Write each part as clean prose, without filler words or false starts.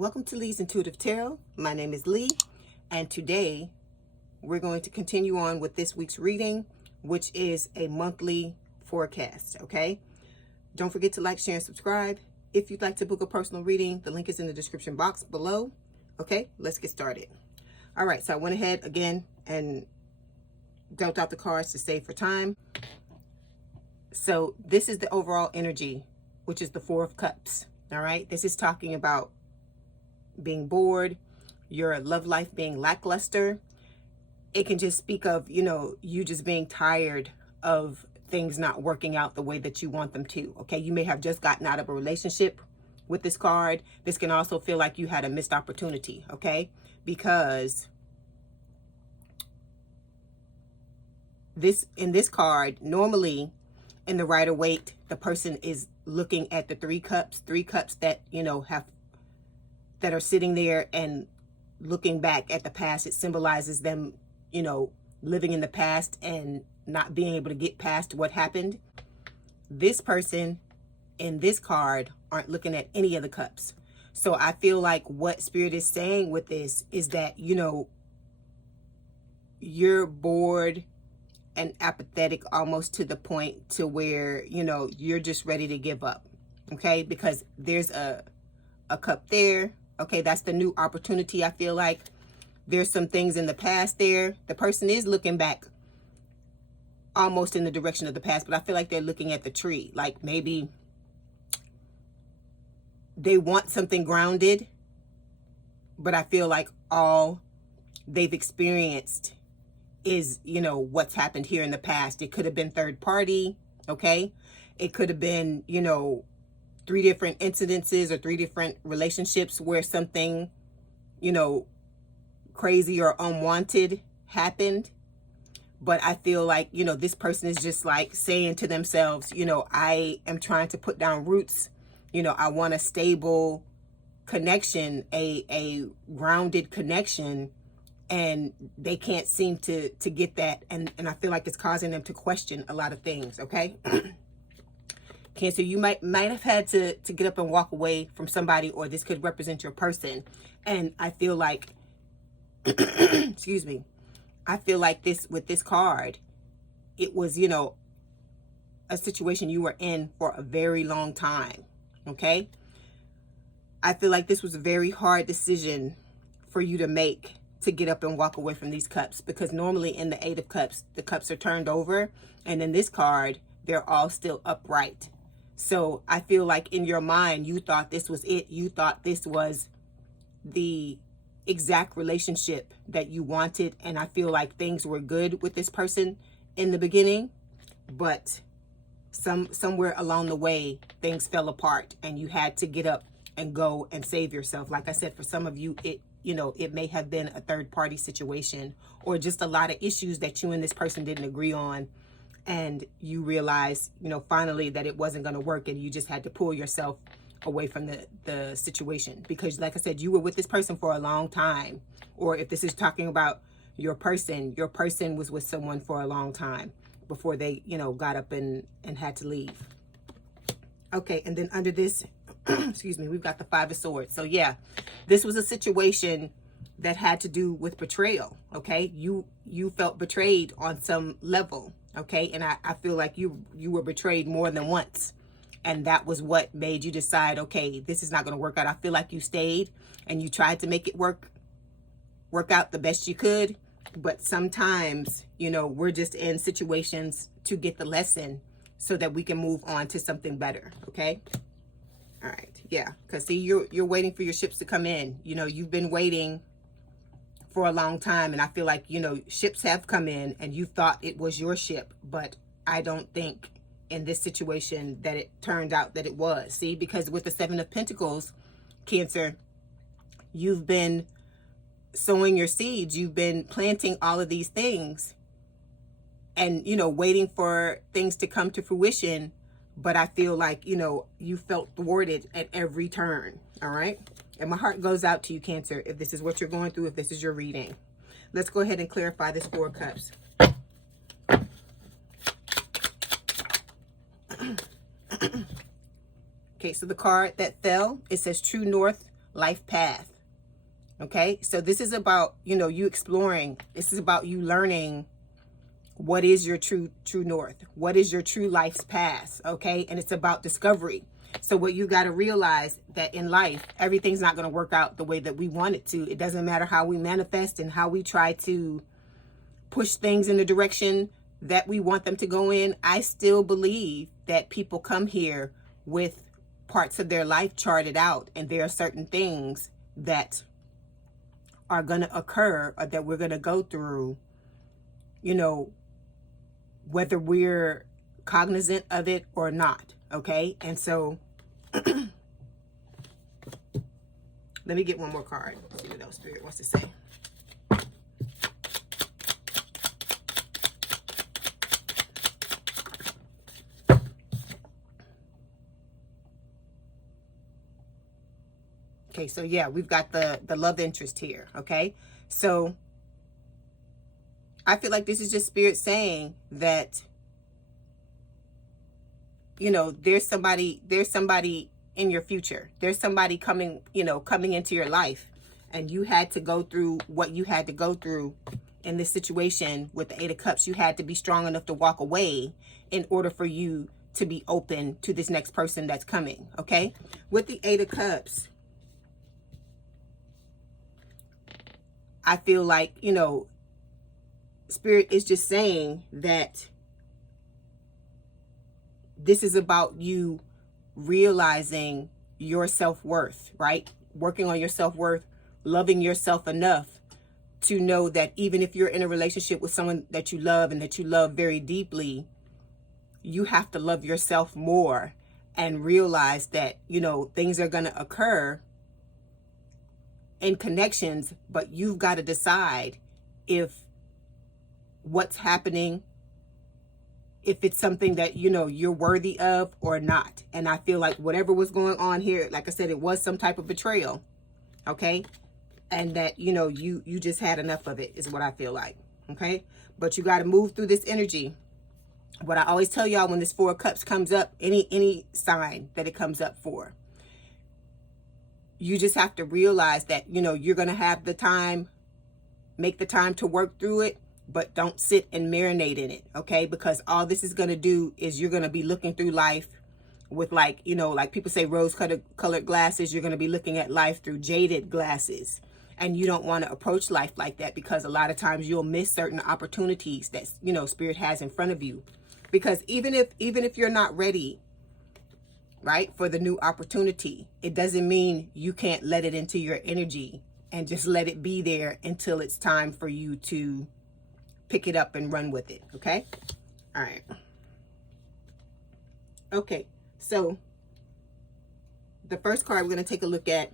Welcome to Leigh's Intuitive Tarot. My name is Leigh, and today we're going to continue on with this week's reading, which is a monthly forecast, okay? Don't forget to like, share, and subscribe. If you'd like to book a personal reading, the link is in the description box below. Okay, let's get started. All right, so I went ahead again and dealt out the cards to save for time. So this is the overall energy, which is the Four of Cups, all right? This is talking about being bored, your love life being lackluster. It can just speak of, you just being tired of things not working out the way that you want them to, okay? You may have just gotten out of a relationship with this card. This can also feel like you had a missed opportunity, okay? Because in this card, normally in the Rider-Waite, the person is looking at the three cups that, that are sitting there and looking back at the past. It symbolizes them, living in the past and not being able to get past what happened. This person in this card aren't looking at any of the cups. So I feel like what Spirit is saying with this is that, you're bored and apathetic almost to the point to where, you're just ready to give up, okay? Because there's a cup there. Okay, that's the new opportunity. I feel like there's some things in the past there. The person is looking back almost in the direction of the past, but I feel like they're looking at the tree. Like maybe they want something grounded, but I feel like all they've experienced is, what's happened here in the past. It could have been third party, okay? It could have been, 3 different incidences or 3 different relationships where something, crazy or unwanted happened. But I feel like, this person is just like saying to themselves, I am trying to put down roots. I want a stable connection, a grounded connection, and they can't seem to get that. And I feel like it's causing them to question a lot of things, okay? Cancer, you might have had to get up and walk away from somebody, or this could represent your person. And I feel like, excuse me, I feel like with this card, it was, a situation you were in for a very long time, okay? I feel like this was a very hard decision for you to make, to get up and walk away from these cups, because normally in the 8 of Cups, the cups are turned over, and in this card, they're all still upright. So I feel like in your mind, you thought this was it. You thought this was the exact relationship that you wanted. And I feel like things were good with this person in the beginning, but somewhere along the way, things fell apart and you had to get up and go and save yourself. Like I said, for some of you, it may have been a third party situation, or just a lot of issues that you and this person didn't agree on. And you realize, finally that it wasn't going to work, and you just had to pull yourself away from the situation. Because like I said, you were with this person for a long time. Or if this is talking about your person was with someone for a long time before they, got up and had to leave. Okay, and then under this, excuse me, we've got the 5 of Swords. So yeah, this was a situation that had to do with betrayal, okay? You felt betrayed on some level, okay? And I feel like you were betrayed more than once. And that was what made you decide, okay, this is not going to work out. I feel like you stayed and you tried to make it work out the best you could. But sometimes, we're just in situations to get the lesson so that we can move on to something better, okay? All right, yeah, because see, you're waiting for your ships to come in. You've been waiting for a long time, and I feel like, ships have come in and you thought it was your ship, but I don't think in this situation that it turned out that it was. See, because with the 7 of Pentacles, Cancer, you've been sowing your seeds, you've been planting all of these things and, waiting for things to come to fruition. But I feel like, you felt thwarted at every turn, all right? And my heart goes out to you, Cancer, if this is what you're going through, if this is your reading. Let's go ahead and clarify this 4 of Cups. Okay, so the card that fell, it says True North life path. Okay, so this is about, you know, you exploring. This is about you learning what is your true north, what is your true life's path. Okay, and it's about discovery. So what you got to realize that in life, everything's not going to work out the way that we want it to. It doesn't matter how we manifest and how we try to push things in the direction that we want them to go in. I still believe that people come here with parts of their life charted out, and there are certain things that are going to occur or that we're going to go through, you know, whether we're cognizant of it or not. Okay, and so let me get one more card. See what else Spirit wants to say. Okay, so yeah, we've got the love interest here. Okay, so I feel like this is just Spirit saying that, you know, there's somebody in your future. There's somebody coming, you know, coming into your life, and you had to go through what you had to go through in this situation with the Eight of Cups. You had to be strong enough to walk away in order for you to be open to this next person that's coming. Okay, with the Eight of Cups, I feel like, you know, Spirit is just saying that this is about you realizing your self-worth, right? Working on your self-worth, loving yourself enough to know that even if you're in a relationship with someone that you love and that you love very deeply, you have to love yourself more and realize that, you know, things are going to occur in connections, but you've got to decide if what's happening, if it's something that, you know, you're worthy of or not. And I feel like whatever was going on here, like I said, it was some type of betrayal. Okay, and that, you know, you just had enough of it is what I feel like. Okay, but you got to move through this energy. What I always tell y'all when this Four of Cups comes up, any sign that it comes up for, you just have to realize that, you know, you're going to have the time, make the time to work through it, but don't sit and marinate in it. Okay, because all this is going to do is you're going to be looking through life with, like, you know, like people say rose colored glasses. You're going to be looking at life through jaded glasses, and you don't want to approach life like that, because a lot of times you'll miss certain opportunities that, you know, Spirit has in front of you. Because even if you're not ready, right, for the new opportunity, it doesn't mean you can't let it into your energy and just let it be there until it's time for you to pick it up and run with it. Okay, all right. Okay, so the first card we're going to take a look at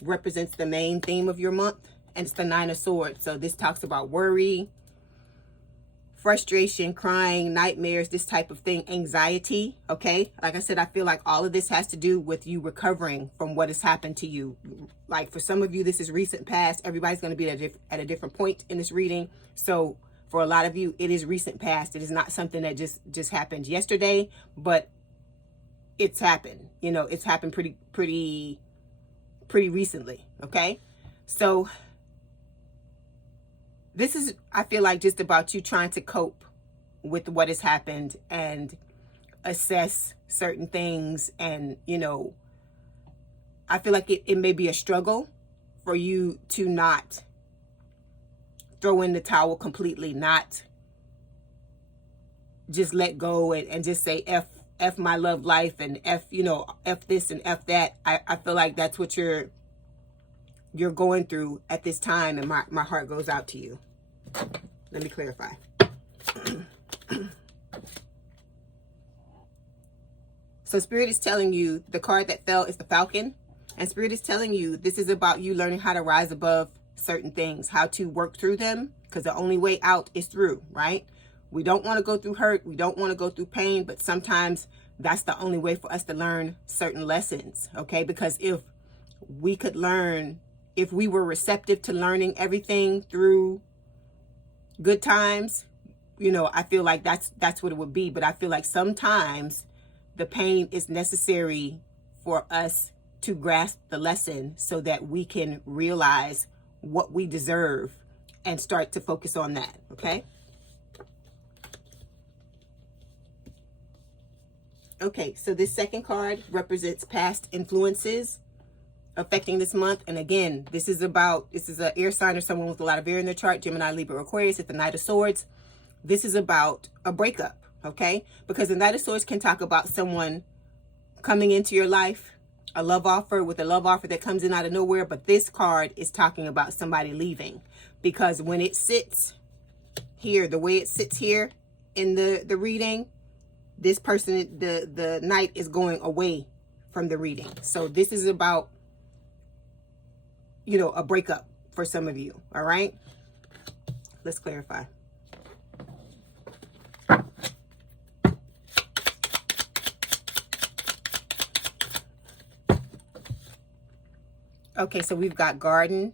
represents the main theme of your month, and it's the Nine of Swords. So this talks about worry, frustration, crying, nightmares, this type of thing, anxiety. Okay, like I said, I feel like all of this has to do with you recovering from what has happened to you. Like for some of you, this is recent past. Everybody's going to be at a different point in this reading. So for a lot of you, it is recent past. It is not something that just happened yesterday, but it's happened. You know, it's happened pretty recently. Okay, so this is, I feel like, just about you trying to cope with what has happened and assess certain things. And, you know, I feel like it may be a struggle for you to not throw in the towel completely, not just let go and just say F my love life and F, you know, F this and F that. I feel like that's what you're going through at this time, and my heart goes out to you. Let me clarify. So Spirit is telling you, the card that fell is the Falcon, and Spirit is telling you this is about you learning how to rise above certain things, how to work through them, because the only way out is through, right? We don't want to go through hurt, we don't want to go through pain, but sometimes that's the only way for us to learn certain lessons. Okay, because if we could learn, if we were receptive to learning everything through good times, you know, I feel like that's what it would be. But I feel like sometimes the pain is necessary for us to grasp the lesson so that we can realize what we deserve and start to focus on that, okay? Okay, so this second card represents past influences affecting this month. And again, this is an air sign or someone with a lot of air in their chart, Gemini, Libra, Aquarius, at the Knight of Swords. This is about a breakup, okay? Because the Knight of Swords can talk about someone coming into your life, a love offer that comes in out of nowhere. But this card is talking about somebody leaving, because when it sits here, the way it sits here in the reading, this person, the Knight, is going away from the reading. So this is about, you know, a breakup for some of you. All right, let's clarify. Okay, so we've got garden.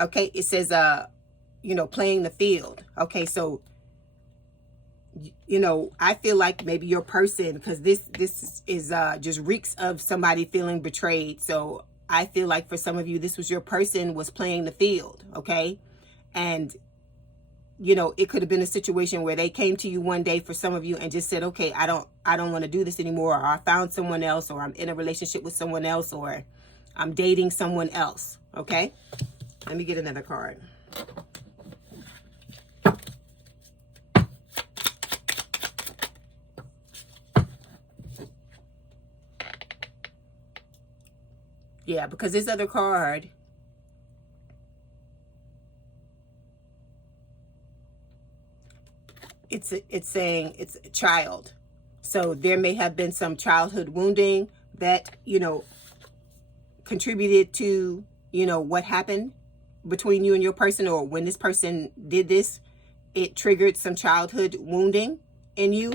Okay, it says, you know, playing the field. Okay, so, you know, I feel like maybe your person, because this is just reeks of somebody feeling betrayed. So I feel like for some of you, this was your person was playing the field, okay? And, you know, it could have been a situation where they came to you one day, for some of you, and just said, okay, I don't want to do this anymore, or I found someone else, or I'm in a relationship with someone else, or I'm dating someone else, okay? Let me get another card. Yeah, because this other card, it's saying it's a child. So there may have been some childhood wounding that, you know, contributed to, you know, what happened between you and your person, or when this person did this, it triggered some childhood wounding in you.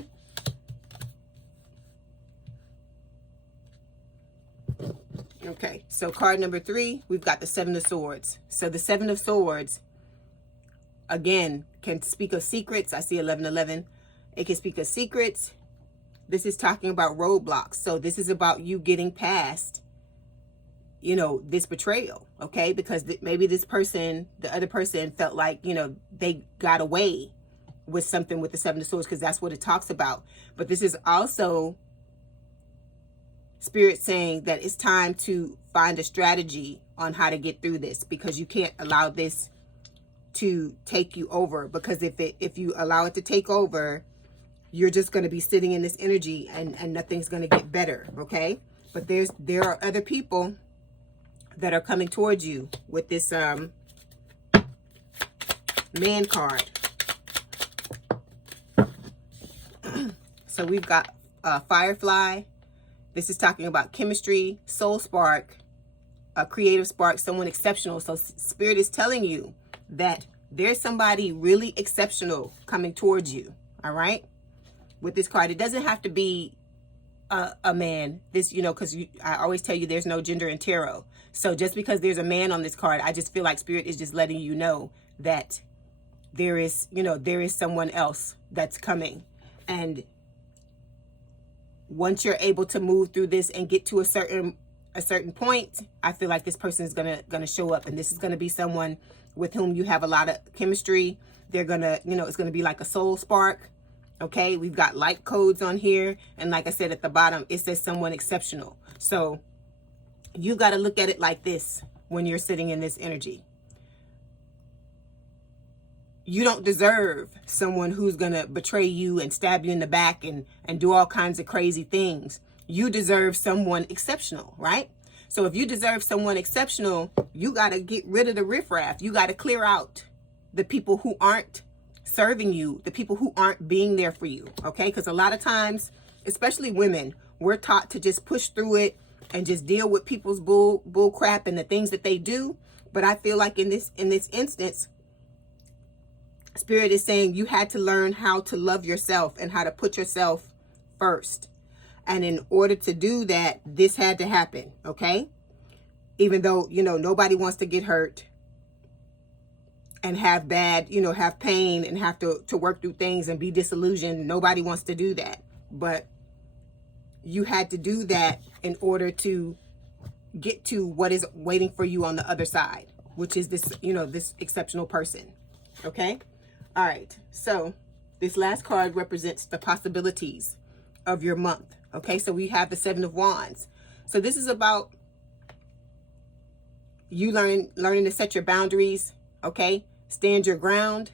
Okay, so card number 3, we've got the Seven of Swords. So the Seven of Swords, again, can speak of secrets. I see 1111. It can speak of secrets. This is talking about roadblocks. So this is about you getting past, you know, this betrayal, okay? Because maybe this person, the other person, felt like, you know, they got away with something with the Seven of Swords, because that's what it talks about. But this is also Spirit saying that it's time to find a strategy on how to get through this, because you can't allow this to take you over. Because if you allow it to take over, you're just going to be sitting in this energy, and nothing's going to get better, okay? But there are other people that are coming towards you with this man card. So we've got Firefly. This is talking about chemistry, soul spark, a creative spark, someone exceptional. So Spirit is telling you that there's somebody really exceptional coming towards you, all right? With this card, it doesn't have to be a man. This, you know, because I always tell you there's no gender in tarot. So just because there's a man on this card, I just feel like Spirit is just letting you know that there is, you know, there is someone else that's coming. And once you're able to move through this and get to a certain point, I feel like this person is gonna show up, and this is gonna be someone with whom you have a lot of chemistry. They're gonna, you know, it's gonna be like a soul spark. Okay, we've got light codes on here, and like I said at the bottom, it says someone exceptional. So you got to look at it like this when you're sitting in this energy. You don't deserve someone who's going to betray you and stab you in the back and do all kinds of crazy things. You deserve someone exceptional, right? So if you deserve someone exceptional, you got to get rid of the riffraff. You got to clear out the people who aren't serving you, the people who aren't being there for you, okay? Because a lot of times, especially women, we're taught to just push through it and just deal with people's bull crap and the things that they do. But I feel like in this instance, Spirit is saying you had to learn how to love yourself and how to put yourself first. And in order to do that, this had to happen, okay? Even though, you know, nobody wants to get hurt and have bad, you know, have pain and have to work through things and be disillusioned. Nobody wants to do that. But you had to do that in order to get to what is waiting for you on the other side, which is this, you know, this exceptional person. Okay. All right. So this last card represents the possibilities of your month. Okay. So we have the Seven of Wands. So this is about you learning to set your boundaries. Okay. Stand your ground.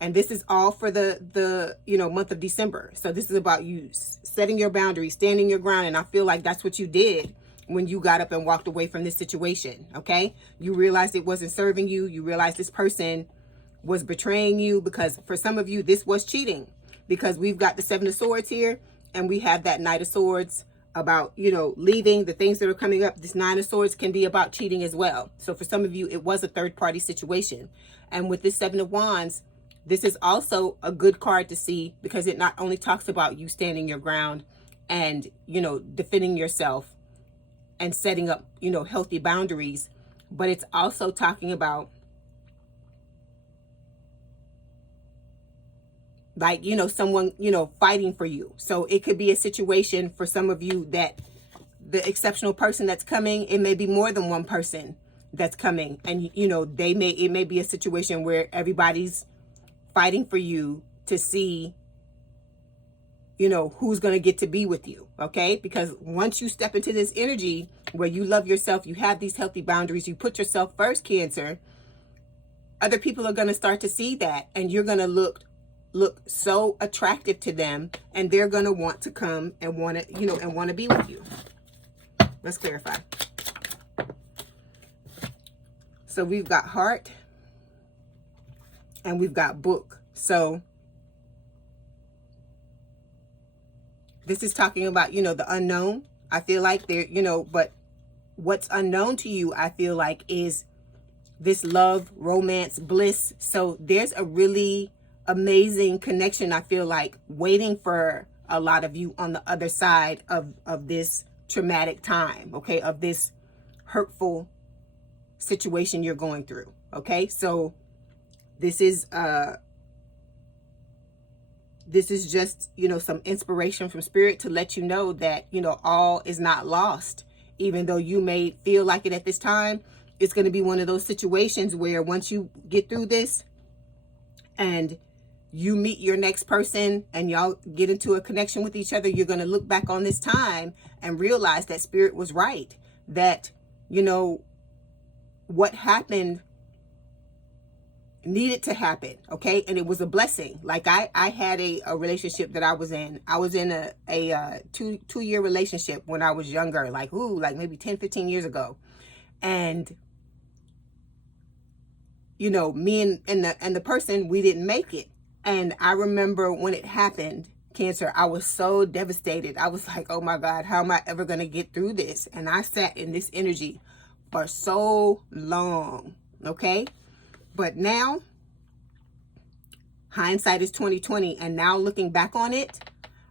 And this is all for the you know, month of December. So this is about you setting your boundaries, standing your ground. And I feel like that's what you did when you got up and walked away from this situation. Okay. You realized it wasn't serving you. You realized this person was betraying you, because for some of you, this was cheating, because we've got the Seven of Swords here and we have that Knight of Swords about, you know, leaving, the things that are coming up. This Nine of Swords can be about cheating as well. So for some of you, it was a third party situation. And with this Seven of Wands, this is also a good card to see, because it not only talks about you standing your ground and, you know, defending yourself and setting up, you know, healthy boundaries, but it's also talking about, like, you know, someone, you know, fighting for you. So it could be a situation for some of you that the exceptional person that's coming, it may be more than one person that's coming. And, you know, it may be a situation where everybody's fighting for you to see, you know, who's going to get to be with you. Okay. Because once you step into this energy where you love yourself, you have these healthy boundaries, you put yourself first, Cancer, other people are going to start to see that, and you're going to look so attractive to them, and they're going to want to come and want to, you know, and want to be with you. Let's clarify. So we've got heart and we've got book. So this is talking about, you know, the unknown. I feel like there, you know, but what's unknown to you, I feel like, is this love, romance, bliss. So there's a really amazing connection, I feel like, waiting for a lot of you on the other side of this traumatic time, okay, of this hurtful situation you're going through. Okay, so this is just, you know, some inspiration from spirit to let you know that, you know, all is not lost. Even though you may feel like it at this time, it's going to be one of those situations where once you get through this and you meet your next person and y'all get into a connection with each other, you're going to look back on this time and realize that spirit was right, that, you know, what happened needed to happen. Okay. And it was a blessing. Like I had a relationship that I was in a two-year relationship when I was younger, like maybe 10-15 years ago. And, you know, me and the person, we didn't make it. And I remember when it happened, Cancer, I was so devastated. I was like, oh my God, how am I ever going to get through this? And I sat in this energy for so long. Okay. But now, hindsight is 20/20, and now looking back on it,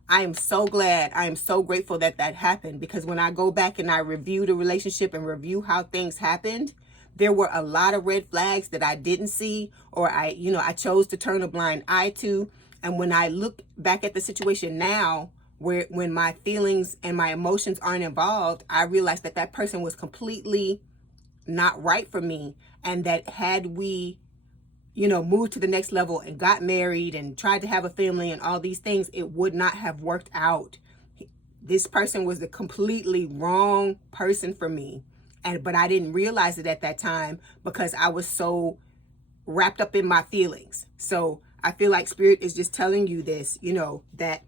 I am so glad, I am so grateful that that happened, because when I go back and I review the relationship and review how things happened, there were a lot of red flags that I didn't see, or I chose to turn a blind eye to. And when I look back at the situation now, when my feelings and my emotions aren't involved, I realize that that person was completely not right for me, and that had we, you know, moved to the next level and got married and tried to have a family and all these things, it would not have worked out. This person was the completely wrong person for me. But I didn't realize it at that time because I was so wrapped up in my feelings. So I feel like spirit is just telling you this, you know, that,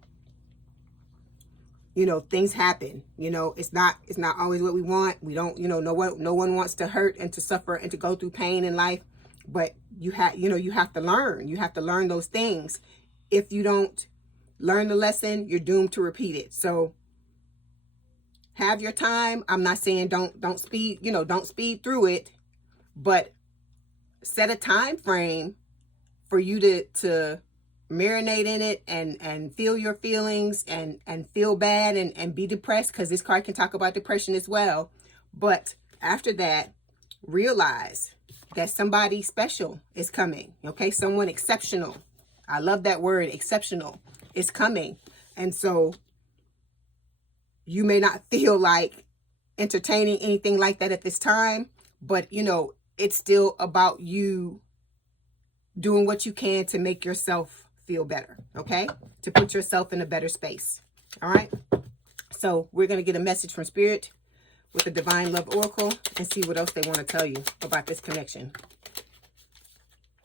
you know, things happen. You know, it's not always what we want. We don't, you know, no one wants to hurt and to suffer and to go through pain in life. But you have to learn. You have to learn those things. If you don't learn the lesson, you're doomed to repeat it. So have your time. I'm not saying don't speed, you know, don't speed through it, but set a time frame for you to marinate in it and feel your feelings and feel bad and be depressed, because this card can talk about depression as well. But after that, realize that somebody special is coming. Okay, someone exceptional. I love that word, exceptional, is coming. And so You may not feel like entertaining anything like that at this time, but you know, it's still about you doing what you can to make yourself feel better, okay? To put yourself in a better space, all right? So we're going to get a message from Spirit with the Divine Love Oracle and see what else they want to tell you about this connection.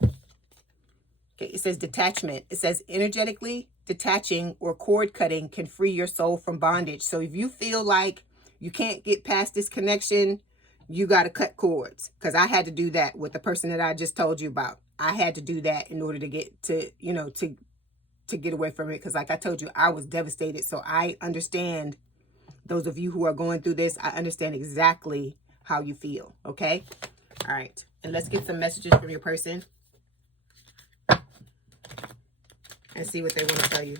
Okay, it says detachment. It says energetically detaching or cord cutting can free your soul from bondage. So if you feel like you can't get past this connection, you got to cut cords. Because I had to do that with the person that I just told you about. I had to do that in order to get to, you know, to get away from it. Because like I told you, I was devastated. So I understand those of you who are going through this. I understand exactly how you feel. Okay. All right. And let's get some messages from your person and see what they want to tell you.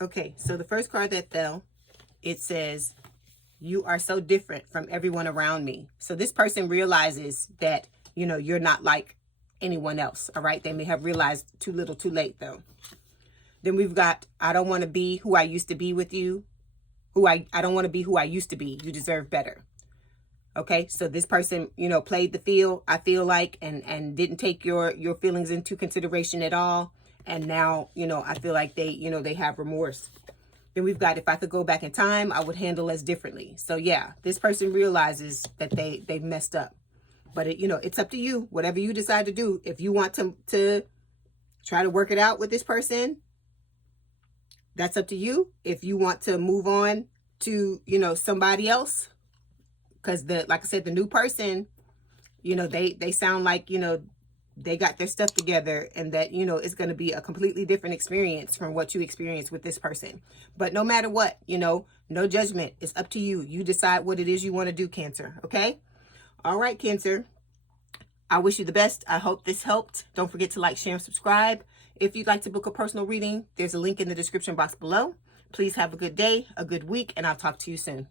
Okay, so the first card that fell, it says, you are so different from everyone around me. So this person realizes that, you know, you're not like anyone else, all right? They may have realized too little too late, though. Then we've got, I don't want to be who I used to be with you. I don't want to be who I used to be. You deserve better. Okay, so this person, you know, played the field, I feel like, and didn't take your feelings into consideration at all. And now, you know, I feel like they, you know, they have remorse. Then we've got, if I could go back in time, I would handle us differently. So yeah, this person realizes that they've messed up. But it, you know, it's up to you. Whatever you decide to do. If you want to try to work it out with this person, that's up to you. If you want to move on to, you know, somebody else, because like I said, the new person, you know, they sound like, you know, they got their stuff together, and that, you know, it's going to be a completely different experience from what you experience with this person. But no matter what, you know, no judgment. It's up to you. You decide what it is you want to do, Cancer. Okay. All right, Cancer. I wish you the best. I hope this helped. Don't forget to like, share, and subscribe. If you'd like to book a personal reading, there's a link in the description box below. Please have a good day, a good week, and I'll talk to you soon.